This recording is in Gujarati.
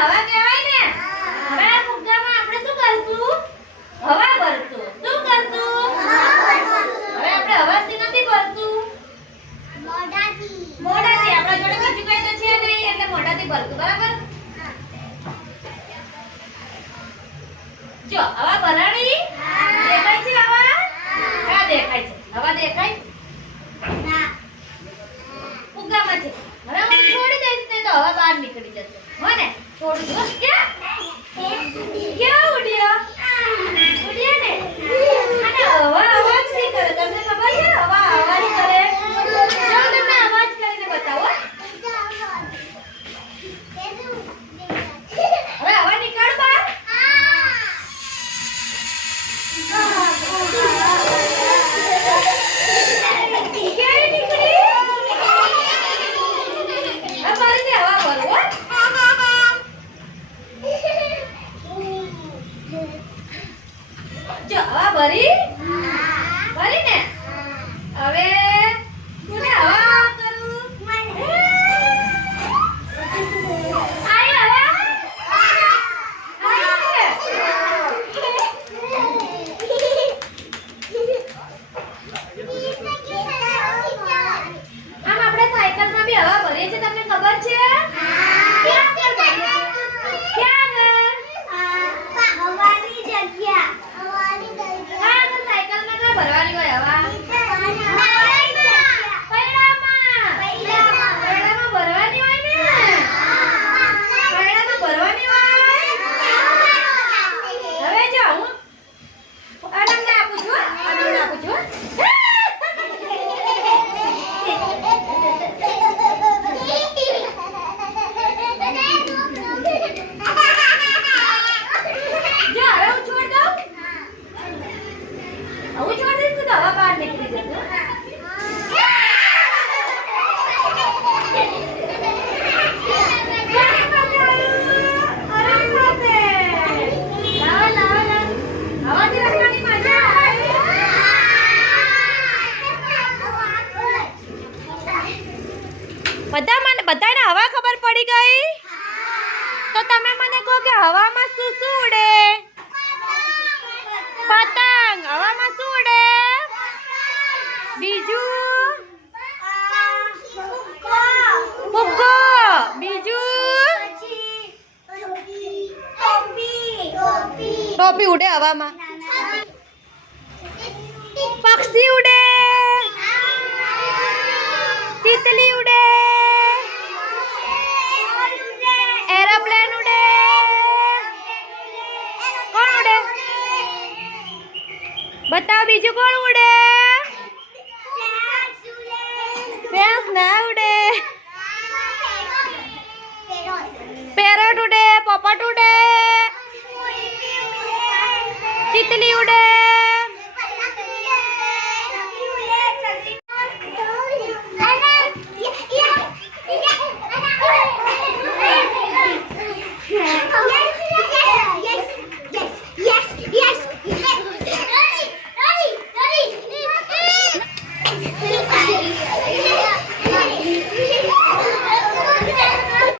હવા કહેવાય ને? હવાના ફુગ્ગામાં આપણે શું કરશું? હવા ભરશું. શું કરશું? હવે આપણે હવાથી નથી ભરતું. મોઢાથી. મોઢાથી. આપણા જોડે બીજું કઈ તો છે નહીં એટલે મોઢાથી ભરતું બરાબર? જો હવા ભરાણી દેખાય છે હવા? હા દેખાય છે. હવા દેખાય છે. छोड़ दिया ભરી? ભરી ને હવે બધા મને બધાને હવા ખબર પડી ગઈ તો તમે મને કહો કે હવામાં શું શું ઉડે પતંગ હવામાં શું ઉડે બીજું ફુગ્ગો બીજું ટોપી ઉડે હવામાં પક્ષી ઉડે બતાવ બીજું કોણ ઉડે?